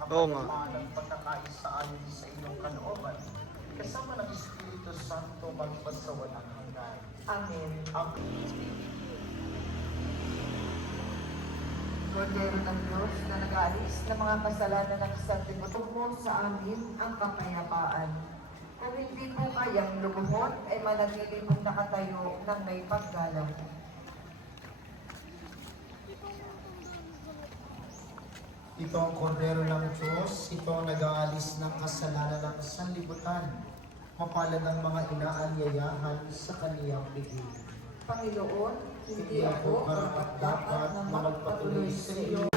Oo nga. kapayapaan at pagkakaisa ayon sa inyong kalooban, kasama ng Espiritu Santo magpasawalang hanggan. Amen. Amen. Kordero ng Diyos na nag-aalis ng mga kasalanan ng sanlibutan mo sa amin ang kapayapaan. Kung hindi po kayang lumuhod, ay manatili pong nakatayo ng may paggalang. Ito ang kordero ng Diyos, ito ang nag-aalis ng kasalanan ng sanlibutan. Mapalad ang mga inaanyayahan sa kaniyang bigay. Panginoon, hindi ako karapat-dapat na magpatuloy sa iyo.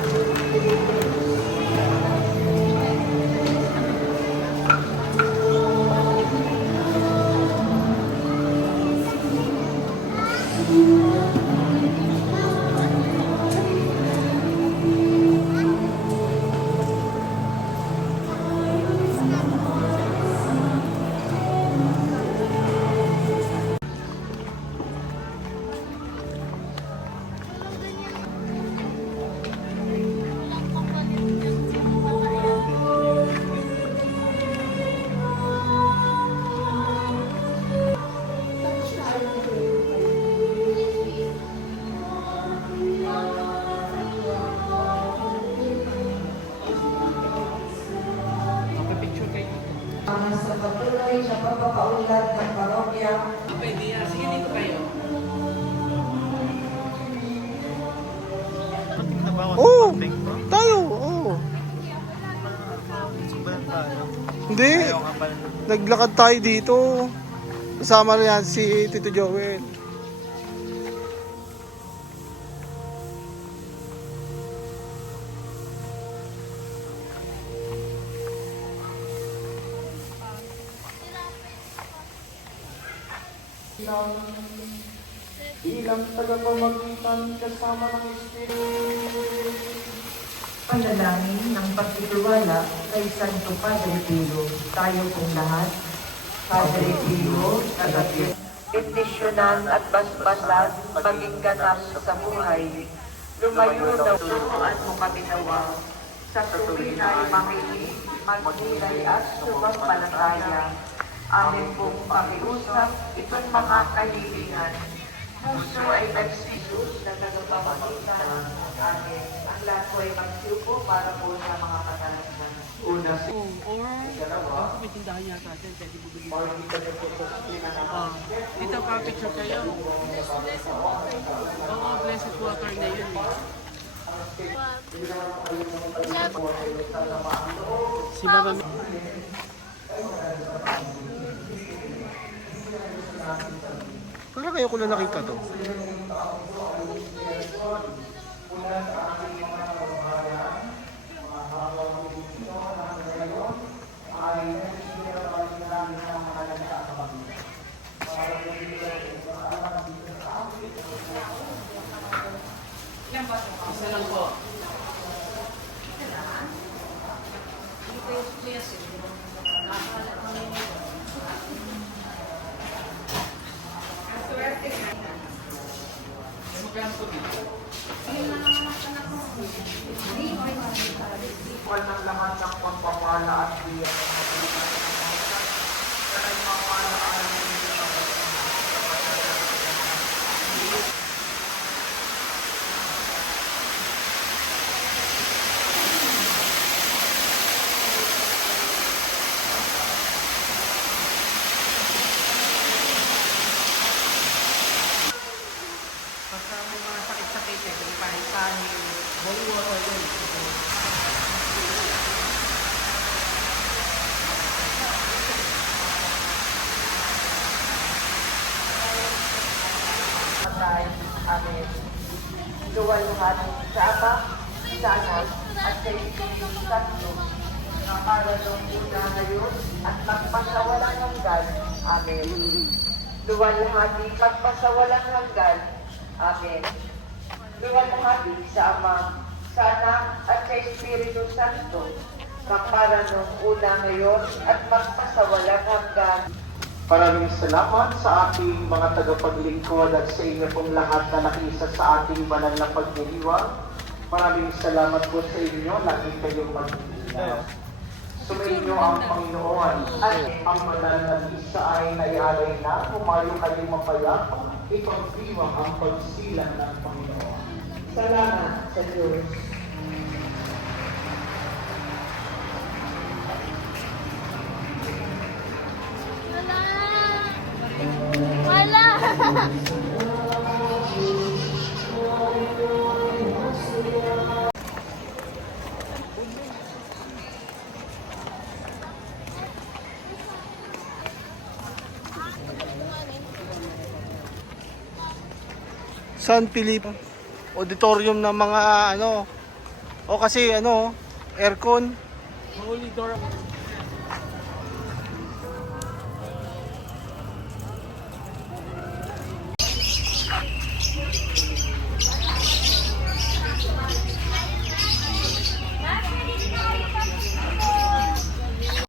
Sa patuloy na pagpapaunlad ng parokya, Pwede yan. Sige, dito kayo. Oo! Tayo! Oo! Hindi! Naglakad tayo dito. Kasama rin yan si Tito Joel. Ilang tagapamagitan kasama ng Espiritu. panalangin ng pagtitiwala kay Santo Padre Pio. Tayo pong lahat, Padre Pio, tagapit, bendisyonan at basbasan, maging ganap sa buhay. Lumayo na turuan mo kami nawa, sa tuwin ay makinig, magnilay at sumampalataya. Amin pong pakiusap, itong mga kahilingan. Puso ay nagsisus na nagpapamagitan. Amen. Ang lahat po ay magsiupo para po sa mga katanungan. Una si Or, baka may tindahan yata din. Pwede bumili ka. Dito pa picture kayo. Oo, blessed water na yun eh. Si Baba Parang kayo ko na nakita to. isa lang po. Ipal ng lahat ng pagpapala at biyaya. Kaya mapalaan Basta may mga sakit-sakit eh. Kung pahit-pahit. Holy water yun. Patay. Amen. Luwalhati sa Ama, sa Anak, at sa Espiritu Santo, na para nung una ngayon at magpasawalang hanggan. Amen. Luwalhati magpasawalang hanggan. Amen. Luwalhati sa Ama, sa Anak, at sa Espiritu Santo, na para nung una ngayon at magpasawalang hanggan. Maraming salamat sa ating mga tagapaglingkod at sa inyo pong lahat na nakisa sa ating banal na pagdiriwang. Maraming salamat po sa inyo. Lagi kayong mag na sumainyo ang Panginoon at ang banal na misa ay naialay na humayo kayong mapayapa ipagdiwang ang pagsilang ng Panginoon. Salamat sa Diyos. Wala! San Felipe auditorium ng mga ano o kasi ano aircon. Holy Door.